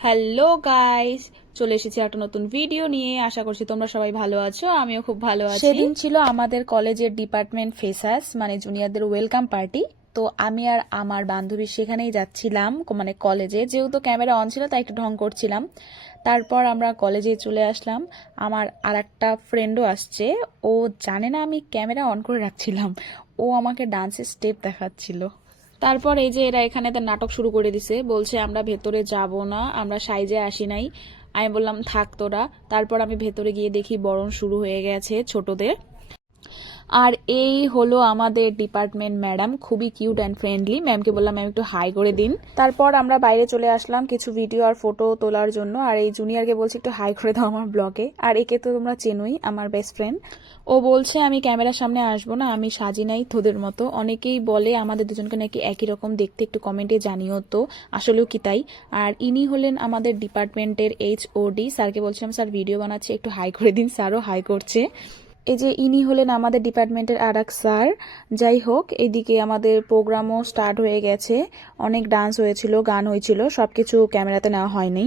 Hello guys, চলে এসেছি একটা নতুন ভিডিও নিয়ে। আশা করছি তোমরা সবাই ভালো আছো, আমিও খুব ভালো আছি। সেদিন ছিল আমাদের কলেজের ডিপার্টমেন্ট ফেসাস, মানে জুনিয়রদের ওয়েলকাম পার্টি। তো আমি আর আমার বান্ধবী সেখানেই যাচ্ছিলাম, মানে কলেজে। যেহেতু ক্যামেরা অন ছিল তাই একটু ঢং করছিলাম। তারপর আমরা কলেজে চলে আসলাম। আমার আর একটা ফ্রেন্ডও আসছে। ও জানে না আমি ক্যামেরা অন করে রাখছিলাম। ও আমাকে ডান্সের স্টেপ দেখাচ্ছিল। তারপর এই যে এরা এখানে তার নাটক শুরু করে দিছে, বলছে আমরা ভেতরে যাব না, আমরা সাইজে আসি নাই। আমি বললাম থাক তোরা। তারপর আমি ভেতরে গিয়ে দেখি বরণ শুরু হয়ে গেছে ছোটদের। আর এই হলো আমাদের ডিপার্টমেন্ট ম্যাডাম, খুবই কিউট অ্যান্ড ফ্রেন্ডলি। ম্যামকে বললাম ম্যাম একটু হাই করে দিন। তারপর আমরা বাইরে চলে আসলাম কিছু ভিডিও আর ফটো তোলার জন্য। আর এই জুনিয়রকে বলছি একটু হাই করে দাও আমার ব্লগে। আর একে তো তোমরা চেনোই, আমার বেস্ট ফ্রেন্ড। ও বলছে আমি ক্যামেরার সামনে আসবো না, আমি সাজি নাই তোদের মতো। অনেকেই বলে আমাদের দুজনকে নাকি একই রকম দেখতে, একটু কমেন্টে জানিও তো আসলেও কি তাই। আর ইনি হলেন আমাদের ডিপার্টমেন্টের HOD। স্যারকে বলছিলাম স্যার ভিডিও বানাচ্ছি, একটু হাই করে দিন। স্যারও হাই করছে। এই যে ইনি হলেন আমাদের ডিপার্টমেন্টের আর এক স্যার। যাই হোক, এইদিকে আমাদের প্রোগ্রামও স্টার্ট হয়ে গেছে। অনেক ডান্স হয়েছিল, গান হয়েছিল, সবকিছু ক্যামেরাতে নেওয়া হয়নি।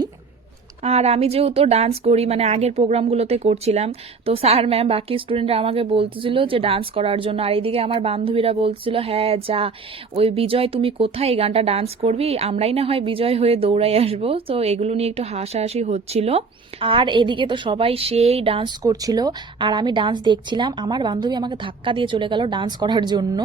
আর আমি যেহেতু ডান্স করি, মানে আগের প্রোগ্রামগুলোতে করছিলাম, তো স্যার ম্যাম বাকি স্টুডেন্টরা আমাকে বলতেছিল যে ডান্স করার জন্য। আর এইদিকে আমার বান্ধবীরা বলছিল হ্যাঁ যা, ওই বিজয় তুমি কোথায় এই গানটা ডান্স করবি, আমরাই না হয় বিজয় হয়ে দৌড়াই আসবো। তো এগুলো নিয়ে একটু হাসাহাসি হচ্ছিল। আর এদিকে তো সবাই সেই ডান্স করছিল আর আমি ডান্স দেখছিলাম। আমার বান্ধবী আমাকে ধাক্কা দিয়ে চলে গেল ডান্স করার জন্য।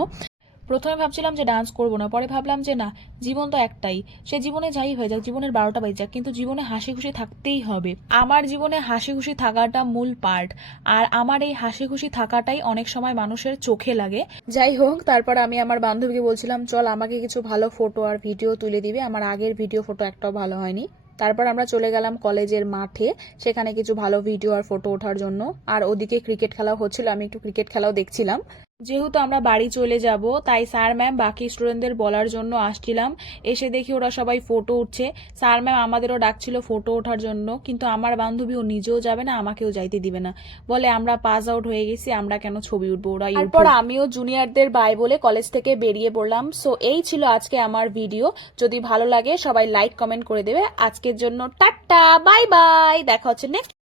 প্রথমে ভাবছিলাম যে ডান্স করবো না, পরে ভাবলাম যে না, জীবন তো একটাই, সে জীবনে যাই হয়ে যাক, জীবনের 12টা বাজে যাক, কিন্তু জীবনে হাসি খুশি থাকতেই হবে। আমার জীবনে হাসি খুশি থাকাটা মূল পার্ট। আর আমার এই হাসি খুশি থাকাটাই অনেক সময় মানুষের চোখে লাগে। যাই হোক, তারপর আমি আমার বান্ধবীকে বলছিলাম চল আমাকে কিছু ভালো ফটো আর ভিডিও তুলে দিবে। আমার আগের ভিডিও ফটো একটাও ভালো হয়নি। তারপর আমরা চলে গেলাম কলেজের মাঠে, সেখানে কিছু ভালো ভিডিও আর ফটো ওঠার জন্য। আর ওদিকে ক্রিকেট খেলাও হচ্ছিল, আমি একটু ক্রিকেট খেলাও দেখছিলাম। যেহেতু আমরা বাড়ি চলে যাব, তাই স্যার ম্যাম বাকি স্টুডেন্টদের বলার জন্য আসছিলাম। এসে দেখি ওরা সবাই ফটো উঠছে। স্যার ম্যাম আমাদেরও ডাকছিল ফটো ওঠার জন্য, কিন্তু আমার বান্ধবী ও নিজেও যাবে না, আমাকেও যাইতে দিবে না। বলে আমরা পাস আউট হয়ে গেছি, আমরা কেন ছবি উঠবো, ওরা। তারপর আমিও জুনিয়রদের বাই বলে কলেজ থেকে বেরিয়ে পড়লাম। সো এই ছিল আজকে আমার ভিডিও। যদি ভালো লাগে সবাই লাইক কমেন্ট করে দেবে। আজকের জন্য টাটা, বাই বাই, দেখা হচ্ছে নেক্সট